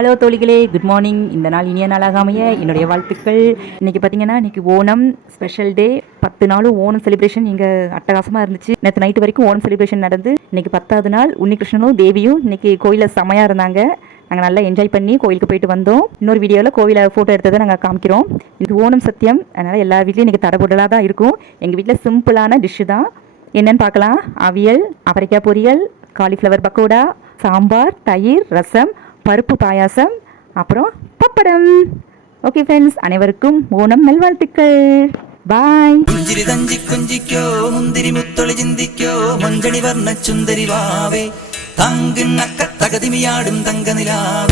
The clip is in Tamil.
ஹலோ தோழிகளே, குட் மார்னிங். இந்த நாள் இனிய நாளாக அமைய என்னுடைய வாழ்த்துக்கள். இன்றைக்கி பார்த்தீங்கன்னா இன்றைக்கி ஓணம் ஸ்பெஷல் டே. 10 நாளும் ஓணம் செலிப்ரேஷன் இங்கே அட்டகாசமாக இருந்துச்சு. நேற்று நைட்டு வரைக்கும் ஓணம் செலிப்ரேஷன் நடந்து இன்றைக்கி 10வது நாள். உன்னிகிருஷ்ணனும் தேவியும் இன்றைக்கி கோயிலில் செமையாக இருந்தாங்க. நாங்கள் நல்லா என்ஜாய் பண்ணி கோயிலுக்கு போயிட்டு வந்தோம். இன்னொரு வீடியோவில் கோவிலை ஃபோட்டோ எடுத்ததை நாங்கள் காமிக்கிறோம். இது ஓணம் சத்தியம், அதனால் எல்லா வீட்லேயும் இன்றைக்கி தடபுடலாக தான் இருக்கும். எங்கள் வீட்டில் சிம்பிளான டிஷ்ஷு தான். என்னென்னு பார்க்கலாம். அவியல், அவரைக்காய் பொரியல், காலிஃப்ளவர் பக்கோடா, சாம்பார், தயிர், ரசம், பருப்பு பாயாசம், அப்புறம் பப்படம். ஓகே ஃப்ரெண்ட்ஸ், அனைவருக்கும் ஓணம் நல்வாழ்த்துக்கள். பாய். പുഞ്ചിരി തഞ്ചി കുഞ്ചിക്കോ മുന്തിരി മുത്തൊളി ചിന്തിക്കോ മഞ്ചണി വർണ്ണ ചുന്ദരി വാവേ തങ്കിണ്ണക്ക തകതിമിയാടും തങ്കനിലാവേ.